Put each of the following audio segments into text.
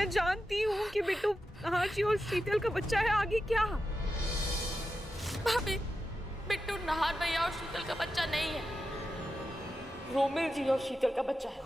मैं जानती हूँ कि बिट्टू नाहर और शीतल का बच्चा है। आगे क्या? भाभी, बिट्टू नाहर भैया और शीतल का बच्चा नहीं है, रोमिल जी और शीतल का बच्चा है।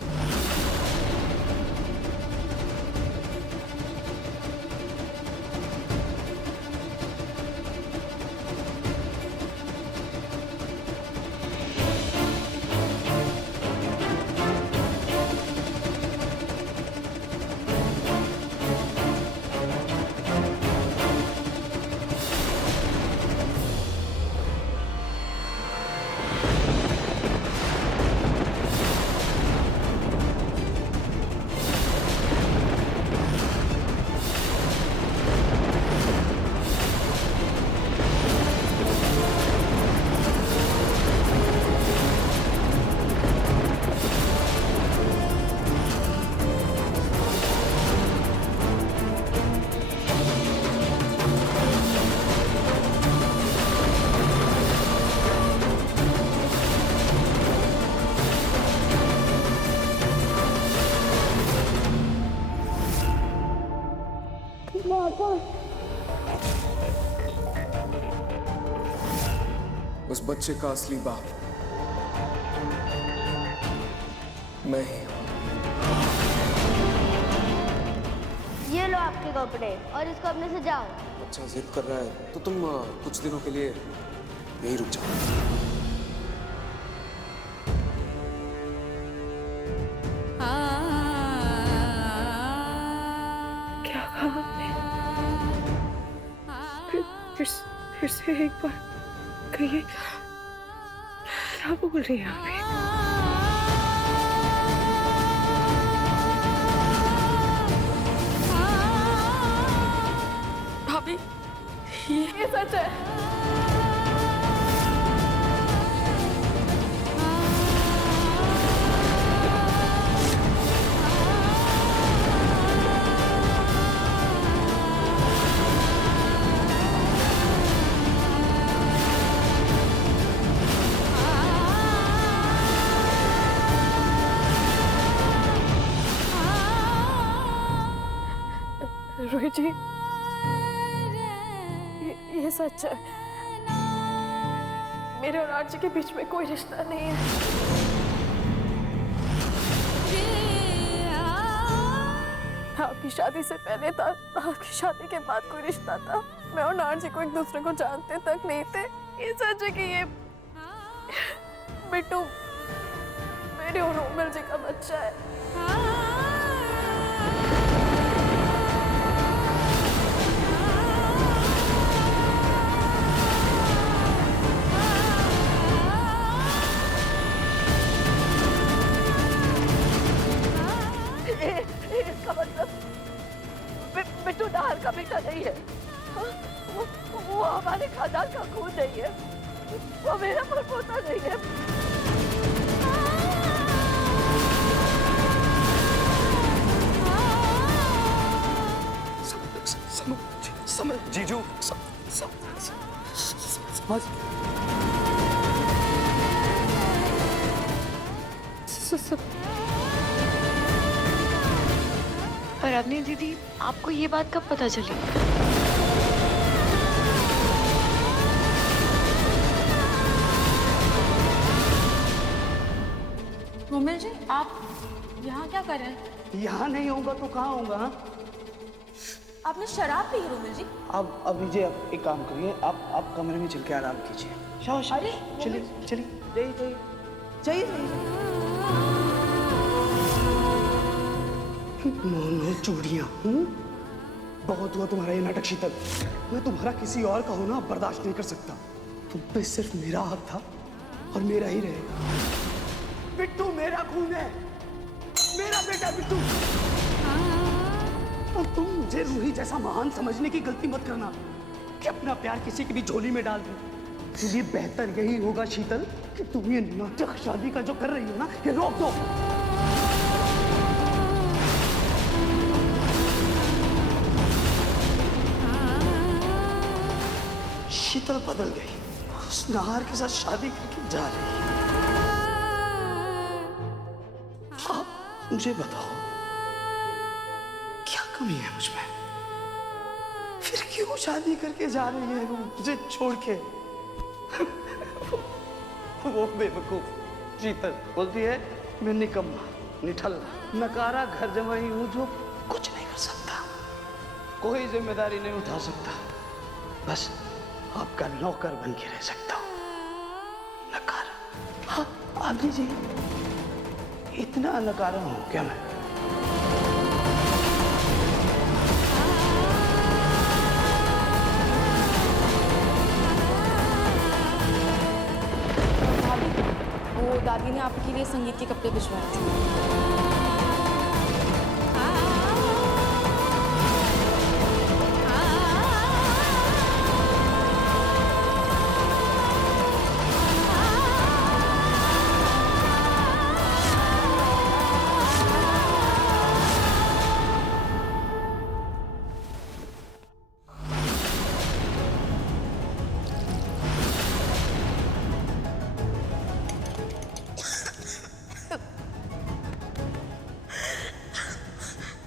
उस बच्चे का असली बाप मैं ही हूं। ये लो आपके कपड़े और इसको अपने से जाओ। बच्चा जिद कर रहा है तो तुम कुछ दिनों के लिए यहीं रुक जाओ। क्या कहा आपने? फिर से एक बार कहिए, क्या बोल रही हैं आप? भाभी, ये सच है। रोहित जी, ये सच है। मेरे और आरजी के बीच में कोई रिश्ता नहीं है। आपकी शादी से पहले था, आपकी शादी के बाद कोई रिश्ता था। मैं और आरजी को एक दूसरे को जानते तक नहीं थे। ये सच है कि ये बिट्टू मेरे और रोमिल जी का बच्चा है। इसका मतलब बिट्टू नाहर का बेटा नहीं है। वो हमारे खानदान का खून नहीं है। वो मेरा परपोता नहीं है। समझ जीजू, समझ। पर अवनी दीदी, आपको ये बात कब पता चली? रोमिल जी, आप यहाँ क्या कर रहे हैं? यहाँ नहीं होगा तो कहाँ होगा? आपने शराब पी, रोमिल जी? अब विजय, आप एक काम करिए, आप कमरे में चल के आराम कीजिए। शाबाश, चलिए चलिए, जाइए जाइए। मोनो चूड़ियाँ, बहुत हुआ तुम्हारा ये नाटक शीतल। मैं तुम्हारा किसी और का होना बर्दाश्त नहीं कर सकता। तुम पे सिर्फ मेरा हक था और मेरा ही रहेगा। बिट्टू मेरा खून है, मेरा बेटा बिट्टू। और तुम मुझे रूही जैसा महान समझने की गलती मत करना कि अपना प्यार किसी की भी झोली में डाल दूं। इसलिए बेहतर यही होगा शीतल कि तुम ये नाटक शादी का जो कर रही हो ना, ये रोक दो। शीतल बदल गई, उस नाहर के साथ शादी करके जा रही है। आप मुझे बताओ क्या कमी है मुझ में? फिर क्यों शादी करके जा रही है वो मुझे छोड़ के? वो बेवकूफ शीतल बोलती है मैं निकम्मा, निठल्ला, नकारा घर जमाई हूं जो कुछ नहीं कर सकता, कोई जिम्मेदारी नहीं उठा सकता, बस आपका नौकर बन के रह सकता हूं। नकारा? हाँ आदि जी, इतना नकारा हूं क्या मैं? वो दादी ने आपके लिए संगीत के कपड़े भिजवाए थे।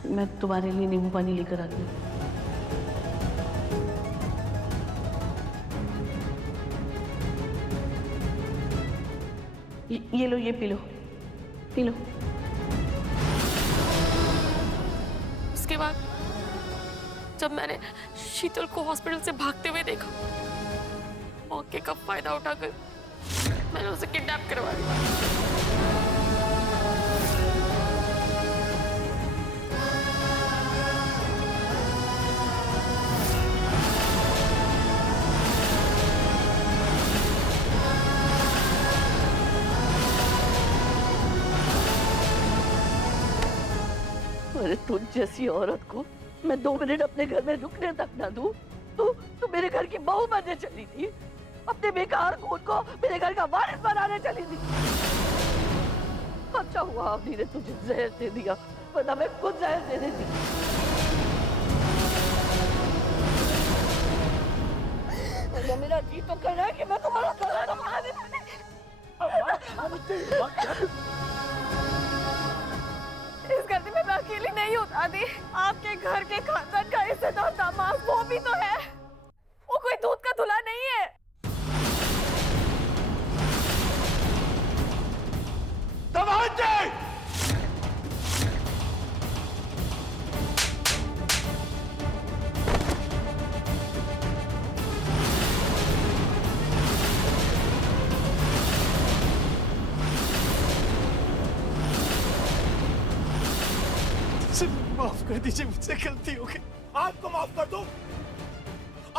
मैं तुम्हारे लिए नींबू पानी लेकर आती हूँ। ये लो, ये पी लो, पी लो। उसके बाद जब मैंने शीतल को हॉस्पिटल से भागते हुए देखा, मौके का फायदा उठाकर मैंने उसे किडनैप करवा दिया। अरे तुम जैसी औरत को मैं 2 मिनट अपने घर में रुकने तक ना दूं, तू मेरे घर की बहू बनने चली थी, अपने बेकार खून को मेरे घर का वारिस बनाने चली थी। अच्छा हुआ अवनी ने तुझे जहर दे दिया, वरना मैं खुद जहर दे देती। मेरा जी तो कर रहा है कि मैं तुम्हारा गला दबा देती। इस गलती में मैं अकेली नहीं हूँ दादी, आपके घर के खानदान का इज्जतदार दामाद वो भी तो है, वो कोई दूध का धुला नहीं है। माफ कर दीजिए, मुझसे गलती हो गई। आपको माफ कर दूं?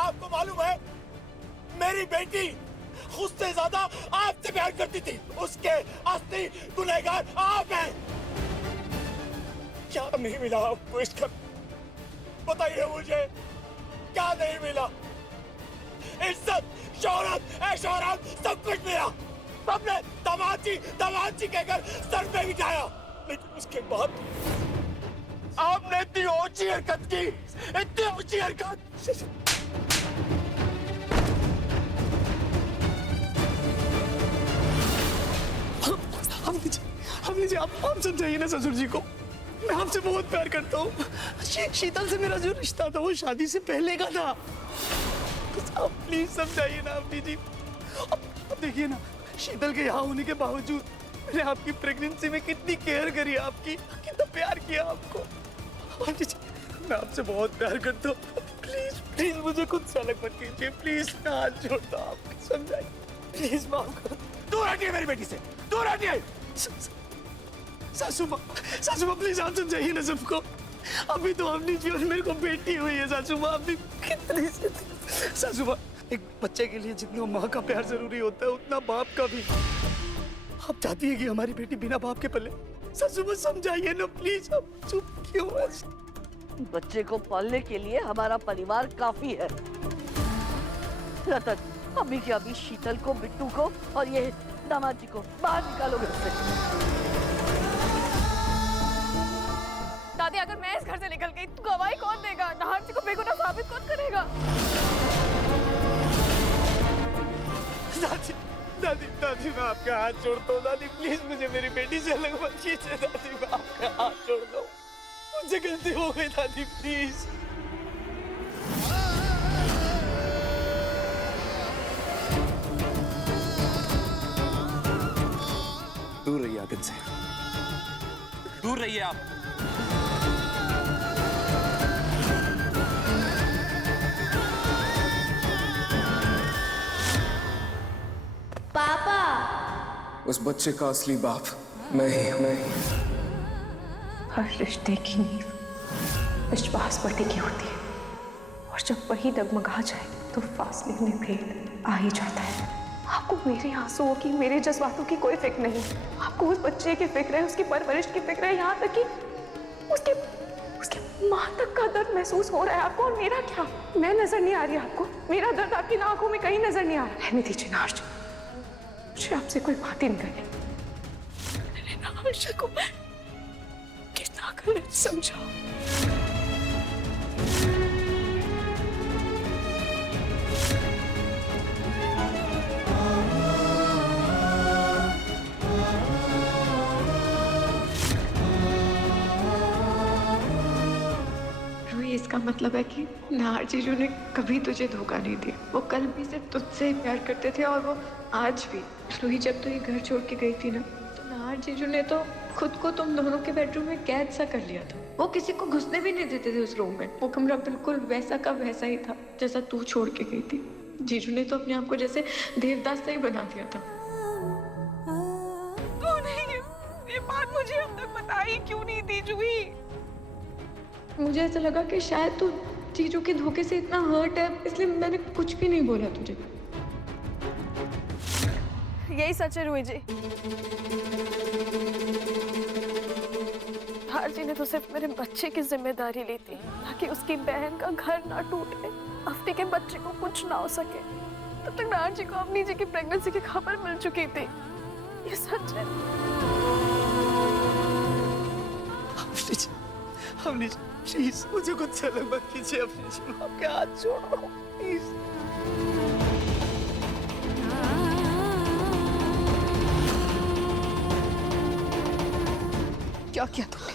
आपको मालूम है मेरी बेटी खुद से ज्यादा आपसे प्यार करती थी, उसके असली गुनहगार आप हैं। क्या नहीं मिला आपको इसका? बताइए मुझे, क्या नहीं मिला? इज्जत, शोहरत, ऐशोहरत सब कुछ मिला। सबने दामाद जी कहकर सर पे बिठाया, लेकिन उसके बाद आपने इतनी ऊंची हरकत की, इतनी ऊंची हरकत। हमने जी आप समझाइए ना ससुर जी को, मैं आपसे बहुत प्यार करता हूँ। शीतल से मेरा जो रिश्ता था वो शादी से पहले का था। आप प्लीज समझाइए ना अपनी जी। अब देखिए ना, शीतल के यहाँ होने के बावजूद मैंने आपकी प्रेगनेंसी में कितनी केयर करी, आपकी कितना प्यार किया आपको। मैं आपसे बहुत प्यार करता हूँ, प्लीज प्लीज मुझे खुद से अलग मत कीजिए, प्लीज मैं हाथ जोड़ता हूँ आपको, समझाइए प्लीज, माफ कर। दूर हटिए मेरी बेटी से, दूर हटिए। सासू माँ प्लीज आप समझाइए ना सबको। अभी तो अपनी जीवन मेरे को बेटी हुई है सासू माँ, अभी कितनी सासू माँ, एक बच्चे के लिए जितना माँ का प्यार जरूरी होता है उतना बाप का भी। आप चाहती है कि हमारी बेटी बिना बाप के पले? सासू माँ समझाइए ना प्लीज, आप चुप क्यों है? बच्चे को पालने के लिए हमारा परिवार काफी है। रतन, अभी के अभी शीतल को, बिट्टू को और ये दामाद जी को बाहर निकालो घर से। दादी अगर मैं इस घर से निकल गई तो गवाही कौन देगा? नाहर जी को बेगुनाह साबित कौन करेगा? दादी मैं आपके हाथ जोड़ता हूँ। दादी प्लीज मुझे मेरी बेटी से अलग मत कीजिए। दादी मैं आपके हाथ जोड़ता हूँ, मुझसे गलती हो गई दादी, प्लीज। दूर रहिए आदित्य से, दूर रहिए आप। पापा, उस बच्चे का असली बाप मैं ही। हर रिश्ते की नींव विश्वास पर टिकी होती है, और जब वही डगमगा जाए तो फासले में भेद आ ही जाता है। आपको मेरे आंसुओं की, मेरे जज्बातों की कोई फिक्र नहीं। आपको उस बच्चे की फिक्र है, उसकी परवरिश की फिक्र है, यहाँ तक कि उसके माँ तक का दर्द महसूस हो रहा है आपको। और मेरा क्या? मैं नजर नहीं आ रही आपको? मेरा दर्द आपकी आंखों में कहीं नजर नहीं आ रहा। रहने दीजिए नार्श, मुझे आपसे कोई बात ही नहीं करनी। मैंने नार्श को कितना गलत समझा। इसका मतलब है कि नाहर जीजू ने कभी तुझे धोखा नहीं दिया। वो कल भी सिर्फ तुझसे ही प्यार करते थे और वो आज भी। रूही, जब तू ये घर छोड़ के गई थी ना, तो नाहर जीजू ने तो खुद को तुम दोनों के बेडरूम में कैद सा कर लिया था। वो किसी को घुसने भी नहीं देते थे उस रूम में। वो कमरा बिल्कुल वैसा का वैसा ही था जैसा तू छोड़ के गई थी। जीजू ने तो अपने आप को जैसे देवदास सा ही बना दिया था। ये बात मुझे अब तक बताई क्यों नहीं थी जूही? मुझे ऐसा लगा कि शायद तू जीजू के धोखे से इतना हर्ट है, इसलिए मैंने कुछ भी नहीं बोला तुझे। यही सच है रूही जी। नाहर जी ने तो सिर्फ मेरे बच्चे की जिम्मेदारी ली थी ताकि उसकी बहन का घर ना टूटे, अफ्टी के बच्चे को कुछ ना हो सके। तब तक नाहर जी को अपनी जी की प्रेगनेंसी की खबर मिल चुकी थी। ये सच है। हमने प्लीज मुझे कुछ अलग मत कीजिए, अपने आपके हाथ छोड़ो प्लीज। क्या किया तुमने?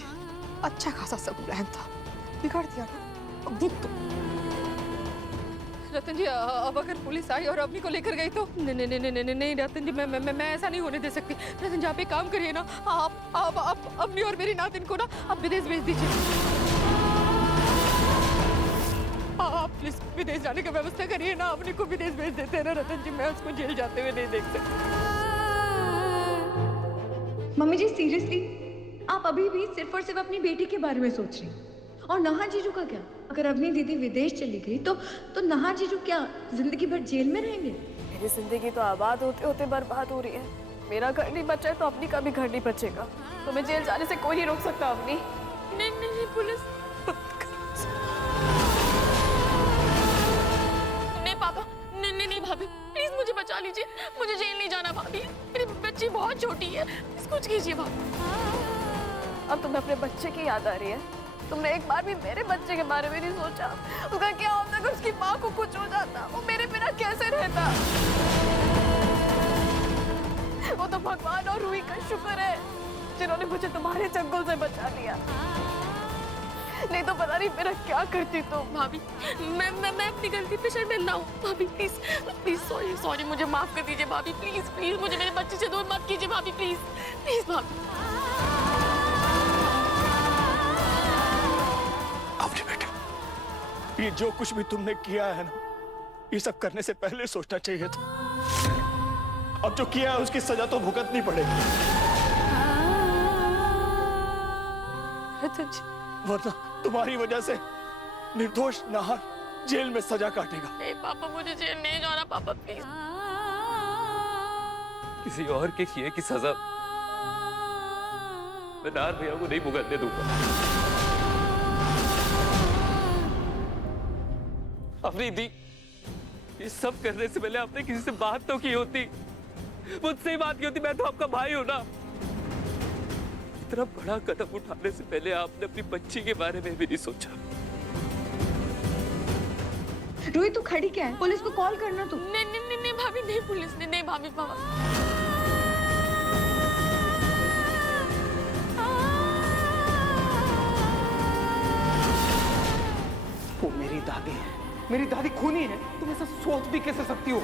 अच्छा खासा सब प्लान था, बिगाड़ दिया ना। अब भुगतो। रतन जी, अब अगर पुलिस आई और अवनी को लेकर गई तो? नहीं रतन जी, मैं ऐसा नहीं होने दे सकती। रतन जी, आप एक काम करिए ना, आप अवनी और मेरी नातिन को ना आप विदेश भेज दीजिए। आप प्लीज विदेश जाने की व्यवस्था करिए ना। अवनी को विदेश भेज देते हैं ना रतन जी, मैं उसको जेल जाते हुए नहीं देख सकती। मम्मी जी, सीरियसली आप अभी भी सिर्फ और सिर्फ अपनी बेटी के बारे में सोच रही हैं? और नाहर जीजू का क्या? अगर अपनी दीदी विदेश चली गई तो नाहर जीजू क्या जिंदगी भर जेल में रहेंगे? मेरी जिंदगी तो आबाद होते होते बर्बाद हो रही है। मेरा घर नहीं बचा है तो अपनी का भी घर नहीं बचेगा। तुम्हें जेल जाने से कोई नहीं रोक सकता अपनी। नहीं पुलिस, नहीं पापा, नहीं भाभी, प्लीज मुझे बचा लीजिए। मुझे जेल नहीं जाना भाभी, मेरी बच्ची बहुत छोटी है। प्लीज कुछ कीजिए भाभी। अब तुम्हें अपने बच्चे की याद आ रही है? तुमने एक बार भी मेरे बच्चे के बारे में नहीं सोचा? उसका क्या होता अगर उसकी माँ को कुछ हो जाता? वो मेरे बिना कैसे रहता? वो तो भगवान और रूही का शुक्र है जिन्होंने मुझे तुम्हारे चंगुल से बचा लिया। नहीं तो पता नहीं मेरा क्या करती तुम। भाभी, मैं अपनी गलती पे शर्मिंदा हूँ भाभी। प्लीज सॉरी, मुझे माफ कर दीजिए भाभी। प्लीज मुझे मेरे बच्चे से दूर मत कीजिए भाभी। प्लीज भाभी। अपने बेटे, ये जो कुछ भी तुमने किया है ना, ये सब करने से पहले सोचना चाहिए था। अब जो किया है उसकी सजा तो भुगतनी पड़ेगी, वरना तुम्हारी वजह से निर्दोष नाहर जेल में सजा काटेगा। पापा, मुझे जेल नहीं जाना पापा, प्लीज। किसी और के किए की सजा मैं नाहर भैया को नहीं भुगतने दूंगा। अपनी दी, ये सब करने से पहले आपने किसी से बात तो की होती, मुझसे ही बात की होती। मैं तो आपका भाई हूं ना। इतना बड़ा कदम उठाने से पहले आपने अपनी बच्ची के बारे में भी नहीं सोचा। रूही, तू खड़ी क्या है? पुलिस को कॉल करना तू। नहीं भाभी, नहीं पुलिस नहीं भाभी। पापा, दादी है, मेरी दादी खूनी है, तुम ऐसा सोच भी कैसे सकती हो?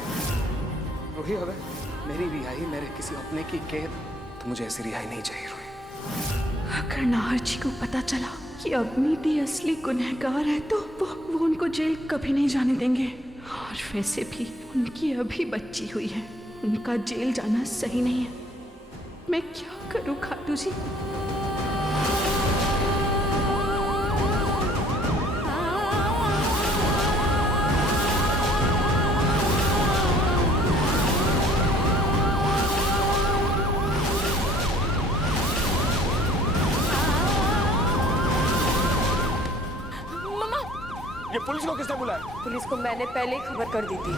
रूही, अगर मेरी रिहाई मेरे किसी अपने की कैद, तो मुझे ऐसी रिहाई नहीं चाहिए रूही। अगर नाहर जी को पता चला कि अवनीति असली गुनहगार है तो वो उनको जेल कभी नहीं जाने देंगे। और वैसे भी उनकी अभी बच्ची हुई है, उनका जेल जाना सही नहीं है। मैं क्या करूं खाटू जी? ये पुलिस को किसने बुलाया? पुलिस को मैंने पहले ही खबर कर दी थी।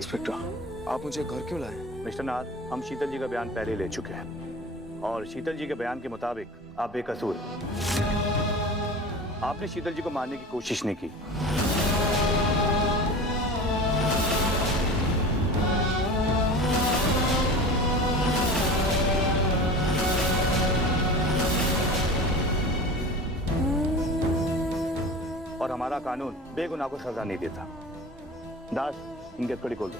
इंस्पेक्टर, आप मुझे घर क्यों लाए? मिस्टर नाथ, हम शीतल जी का बयान पहले ले चुके हैं और शीतल जी के बयान के मुताबिक आप बेकसूर हैं। आपने शीतल जी को मारने की कोशिश नहीं की। और हमारा कानून बेगुनाह को सजा नहीं देता। दास, इनके कड़ी खोल दो।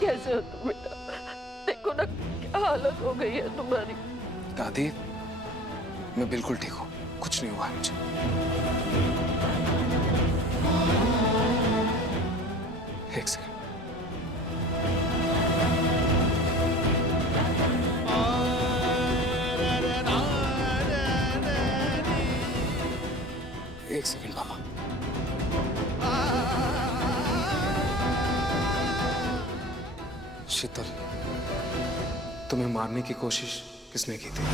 कैसे हो तुम बेटा? देखो ना क्या हालत हो गई है तुम्हारी। दादी, मैं बिल्कुल ठीक हूँ, कुछ नहीं हुआ है मुझे। एक सेकंड। एक सेकंड पापा। शीतल, तुम्हें मारने की कोशिश किसने की थी?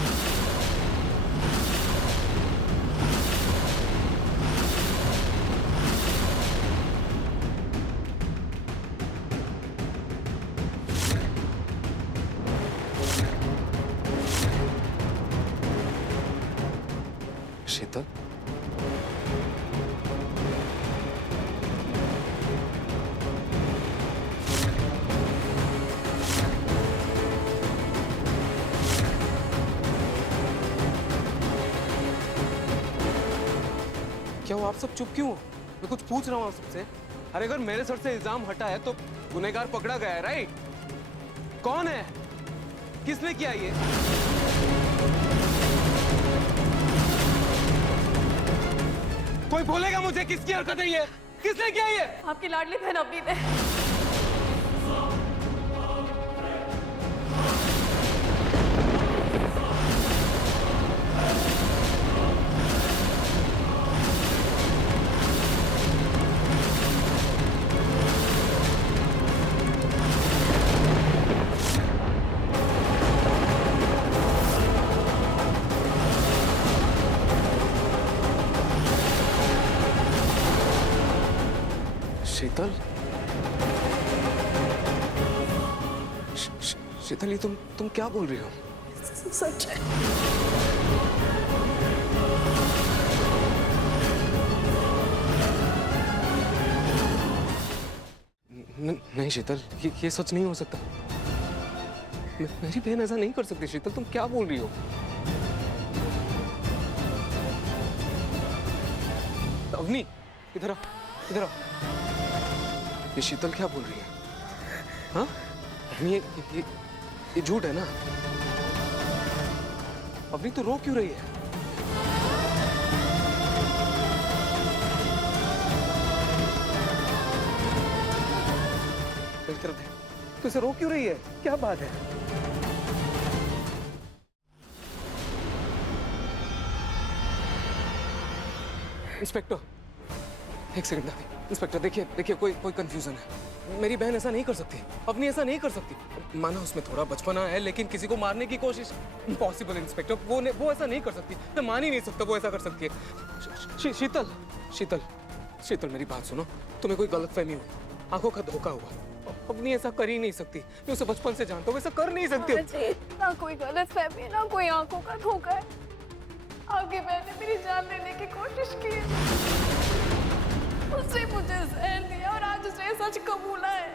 शीतल, क्या वो आप सब चुप क्यों हो? मैं कुछ पूछ रहा हूँ आप सबसे। अरे अगर मेरे सर से इल्जाम हटा है तो गुनहगार पकड़ा गया है, राइट? कौन है? किसने किया ये? कोई बोलेगा मुझे किसकी हरकत है ये? किसने किया ये? आपकी लाडली बहन अवनी ने। शीतल, शीतल, ये तुम क्या बोल रही हो? सच है। नहीं शीतल, ये सच नहीं हो सकता। मेरी बहन ऐसा नहीं कर सकती। शीतल, तुम क्या बोल रही हो? अवनी, इधर आओ, इधर आओ। ये शीतल क्या बोल रही है? हाँ, ये झूठ है ना? अवनी, तो रो क्यों रही है? मेरी तरफ देख, तो इसे रो क्यों रही है? क्या बात है? इंस्पेक्टर, एक सेकंड। इंस्पेक्टर, देखिए कोई कंफ्यूजन है। मेरी बहन ऐसा नहीं कर सकती। अपनी ऐसा नहीं कर सकती। माना उसमें थोड़ा बचपना है, लेकिन किसी को मारने की कोशिश इम्पॉसिबल। इंस्पेक्टर, वो ऐसा नहीं कर सकती। मैं मान ही नहीं सकता वो ऐसा कर सकती है। शीतल, शीतल, शीतल, मेरी बात सुनो। तुम्हें कोई गलतफहमी हुई, आंखों का धोखा हुआ। अपनी ऐसा कर ही नहीं सकती। मैं उसे बचपन से जानता हूँ, ऐसा कर नहीं सकती। ना कोई गलतफहमी, ना कोई आंखों का धोखा है। आपकी बहन ने मेरी जान लेने की कोशिश की है। उसने मुझे जहर दिया और आज उसने सच कबूला है।